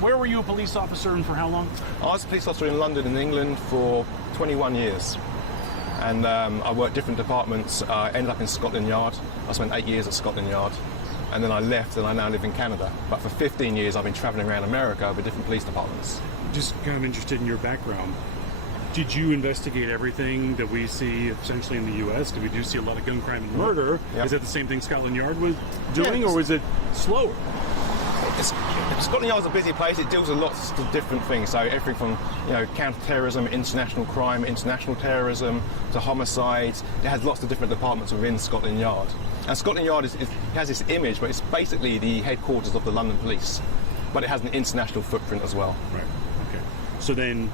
where were you a police officer and for how long? I was a police officer in London and England for 21 years. And I worked different departments. I ended up in Scotland Yard. I spent 8 years at Scotland Yard. And then I left and I now live in Canada. But for 15 years I've been travelling around America with different police departments. Just kind of interested in your background. Did you investigate everything that we see essentially in the U.S.? Because we do see a lot of gun crime and murder. Yep. Is that the same thing Scotland Yard was doing, or was it slower? Scotland Yard's a busy place. It deals with lots of different things. So everything from counter-terrorism, international crime, international terrorism, to homicides. It has lots of different departments within Scotland Yard. And Scotland Yard has this image, but it's basically the headquarters of the London Police. But it has an international footprint as well. Right. Okay. So then,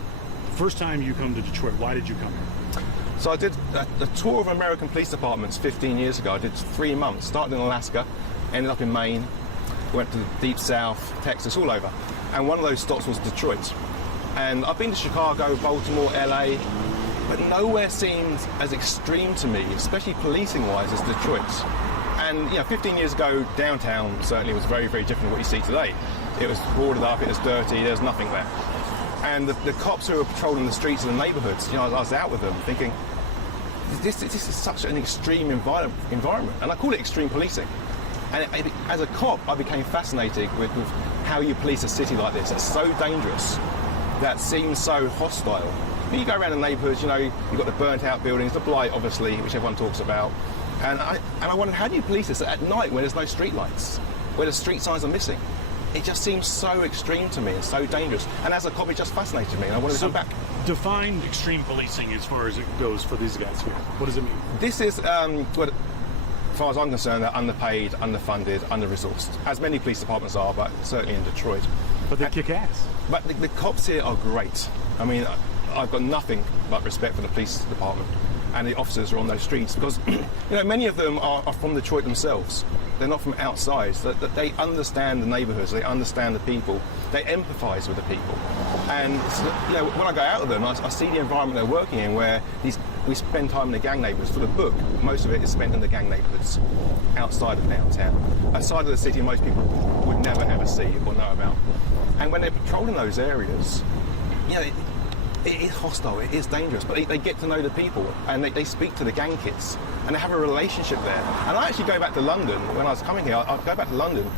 first time you come to Detroit, why did you come here? So I did a tour of American police departments 15 years ago. I did 3 months. Started in Alaska, ended up in Maine, went to the Deep South, Texas, all over. And one of those stops was Detroit. And I've been to Chicago, Baltimore, LA, but nowhere seemed as extreme to me, especially policing-wise, as Detroit. And 15 years ago, downtown certainly was very, very different to what you see today. It was boarded up, it was dirty, there was nothing there. And the cops who were patrolling the streets of the neighbourhoods, I was out with them thinking, this is such an extreme environment. And I call it extreme policing. And as a cop, I became fascinated with how you police a city like this. It's so dangerous, that seems so hostile. You go around the neighbourhoods, you've got the burnt-out buildings, the blight, obviously, which everyone talks about. And I wondered, how do you police this at night when there's no street lights, where the street signs are missing? It just seems so extreme to me and so dangerous. And as a cop, it just fascinated me, and I wanted to come back. Define extreme policing as far as it goes for these guys here. What does it mean? This is, as far as I'm concerned, they're underpaid, underfunded, under-resourced, as many police departments are, but certainly in Detroit. But they kick ass. But the cops here are great. I mean, I've got nothing but respect for the police department and the officers who are on those streets, because many of them are from Detroit themselves. They're not from outside. So that they understand the neighbourhoods, they understand the people, they empathise with the people. And when I go out with them, I see the environment they're working in, where we spend time in the gang neighbourhoods. For the book, most of it is spent in the gang neighbourhoods outside of downtown, a side of the city most people would never ever see or know about. And when they're patrolling those areas, it is hostile, it is dangerous, but they get to know the people, and they speak to the gang kids, and they have a relationship there. And I actually go back to London, when I was coming here, I'd go back to London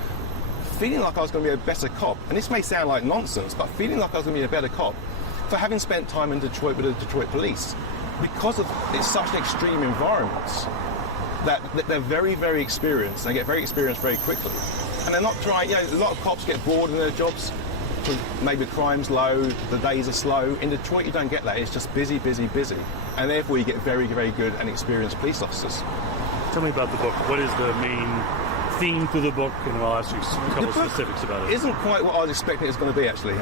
feeling like I was going to be a better cop. And this may sound like nonsense, but feeling like I was going to be a better cop for having spent time in Detroit with the Detroit police. Because it's such an extreme environment that they're very, very experienced. They get very experienced very quickly. And they're not trying, a lot of cops get bored in their jobs. Maybe crime's low, the days are slow. In Detroit, you don't get that. It's just busy, busy, busy. And therefore, you get very, very good and experienced police officers. Tell me about the book. What is the main theme to the book? And I'll ask you a couple of specifics about it. Isn't quite what I was expecting it's going to be, actually.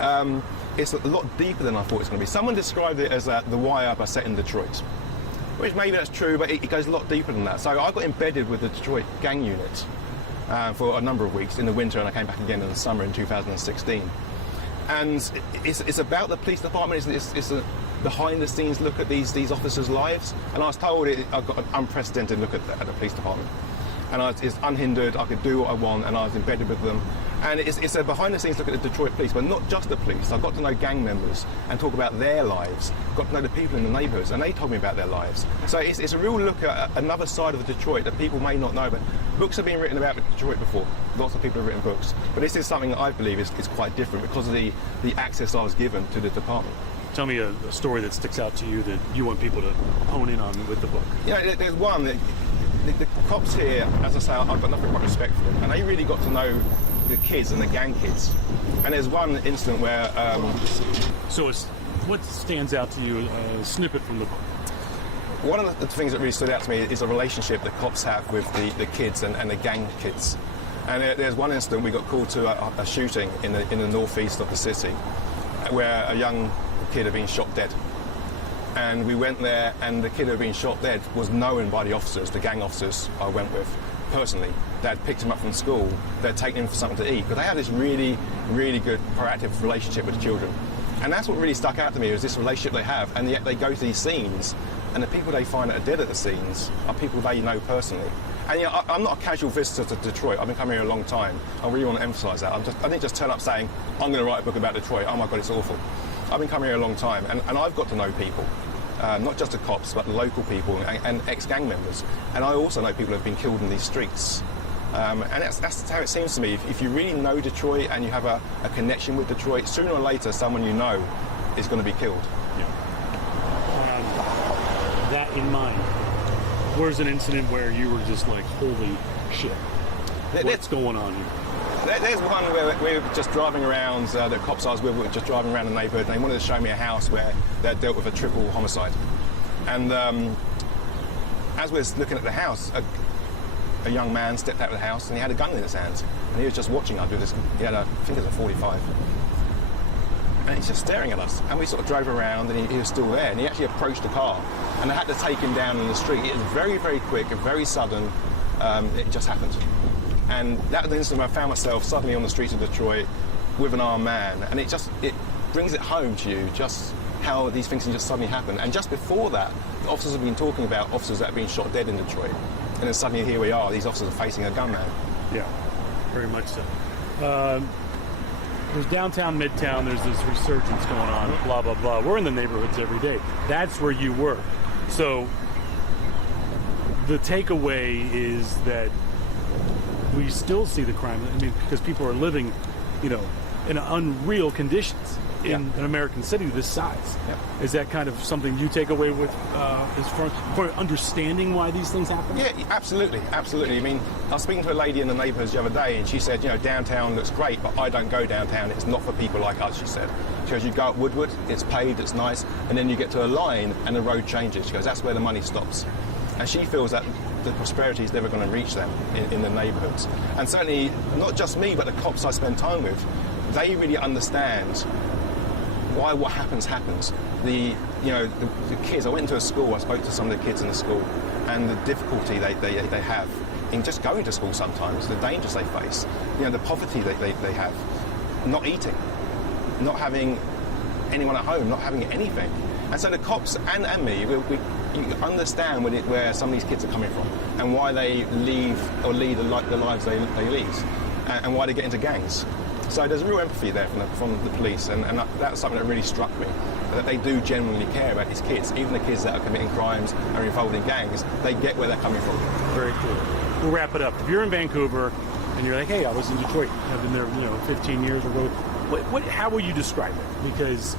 It's a lot deeper than I thought it was going to be. Someone described it as The Wire are set in Detroit, which maybe that's true, but it goes a lot deeper than that. So I got embedded with the Detroit gang unit for a number of weeks in the winter, and I came back again in the summer in 2016. And it's about the police department. It's a behind-the-scenes look at these officers' lives. And I was told I've got an unprecedented look at the police department. And it's unhindered, I could do what I want, and I was embedded with them. And it's a behind-the-scenes look at the Detroit police, but not just the police. I got to know gang members and talk about their lives. Got to know the people in the neighbourhoods, and they told me about their lives. So it's a real look at another side of Detroit that people may not know. But books have been written about Detroit before. Lots of people have written books. But this is something that I believe is quite different because of the access I was given to the department. Tell me a story that sticks out to you that you want people to hone in on with the book. There's one that the cops here, as I say, I've got nothing but respect for them, and they really got to know the kids and the gang kids. And there's one incident where... So what stands out to you, a snippet from the book? One of the things that really stood out to me is the relationship the cops have with the kids and the gang kids. And there's one incident we got called to a shooting in the northeast of the city, where a young kid had been shot dead. And we went there, and the kid who had been shot dead was known by the officers, the gang officers I went with, personally. They had picked him up from school, they had taken him for something to eat, because they had this really, really good, proactive relationship with the children. And that's what really stuck out to me, was this relationship they have, and yet they go to these scenes, and the people they find that are dead at the scenes are people they know personally. And you know, I'm not a casual visitor to Detroit. I've been coming here a long time. I really want to emphasise that. I didn't just turn up saying, I'm going to write a book about Detroit. Oh my God, it's awful. I've been coming here a long time, and I've got to know people. Not just the cops, but the local people and ex-gang members. And I also know people who have been killed in these streets. And that's how it seems to me. If you really know Detroit and you have a connection with Detroit, sooner or later someone you know is going to be killed. That in mind, where's an incident where you were just like, holy shit, what's going on here? There's one where we were just driving around, the cops I was with were just driving around the neighbourhood, and they wanted to show me a house where they'd dealt with a triple homicide. And as we were looking at the house, a young man stepped out of the house and he had a gun in his hands. And he was just watching us with this, he had I think it was a 45. And he's just staring at us. And we sort of drove around and he was still there. And he actually approached the car. And I had to take him down in the street. It was very, very quick and very sudden. It just happened. And that was the instant I found myself suddenly on the streets of Detroit with an armed man. And it brings it home to you just how these things can just suddenly happen. And just before that, the officers have been talking about officers that have been shot dead in Detroit. And then suddenly here we are, these officers are facing a gunman. Yeah, very much so. There's downtown, midtown, there's this resurgence going on, blah, blah, blah. We're in the neighborhoods every day. That's where you were. So the takeaway is that we still see the crime. I mean, because people are living, you know, in unreal conditions in an American city this size. Yeah. Is that kind of something you take away with as far for understanding why these things happen? Yeah, absolutely, absolutely. I mean, I was speaking to a lady in the neighbourhoods the other day, and she said, you know, downtown looks great, but I don't go downtown. It's not for people like us, she said. She goes, you go up Woodward, it's paved, it's nice, and then you get to a line and the road changes. She goes, that's where the money stops. And she feels that the prosperity is never going to reach them in the neighbourhoods. And certainly, not just me, but the cops I spend time with, they really understand why what happens. The kids, I went into a school, I spoke to some of the kids in the school, and the difficulty they have in just going to school sometimes, the dangers they face, you know, the poverty they have, not eating, not having anyone at home, not having anything. And so the cops and me, you understand where some of these kids are coming from and why they lead the lives they lead and why they get into gangs. So there's real empathy there from the police, and that's something that really struck me, that they do genuinely care about these kids. Even the kids that are committing crimes and are involved in gangs, they get where they're coming from. Very cool. We'll wrap it up. If you're in Vancouver and you're like, hey, I was in Detroit, I've been there 15 years ago, how will you describe it? Because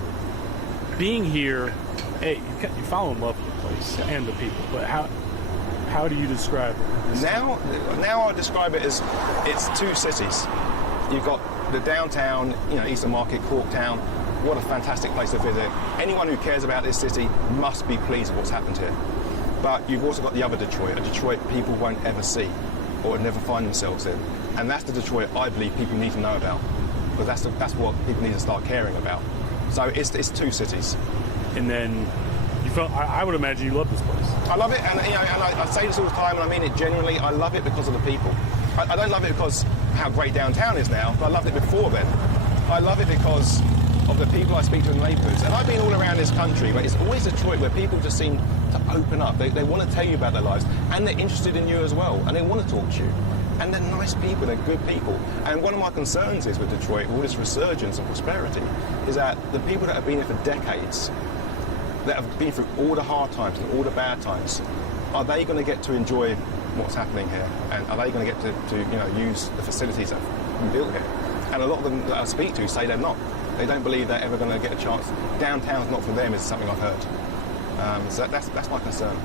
being here, hey, you fall in love with the place and the people, but how do you describe it? Now I describe it as it's two cities. You've got the downtown, Eastern Market, Corktown. What a fantastic place to visit. Anyone who cares about this city must be pleased with what's happened here. But you've also got the other Detroit, a Detroit people won't ever see or never find themselves in. And that's the Detroit I believe people need to know about, because that's what people need to start caring about. So it's two cities. And then I would imagine you love this place. I love it, and I say this all the time, and I mean it genuinely. I love it because of the people. I don't love it because how great downtown is now, but I loved it before then. I love it because of the people I speak to in the neighbourhoods. And I've been all around this country, but it's always Detroit where people just seem to open up. They want to tell you about their lives, and they're interested in you as well, and they want to talk to you. And they're nice people, they're good people. And one of my concerns is with Detroit, all this resurgence and prosperity, is that the people that have been here for decades, that have been through all the hard times and all the bad times, are they going to get to enjoy what's happening here? And are they going to get to use the facilities that have been built here? And a lot of them that I speak to say they're not. They don't believe they're ever going to get a chance. Downtown's not for them is something I've heard. So that's my concern.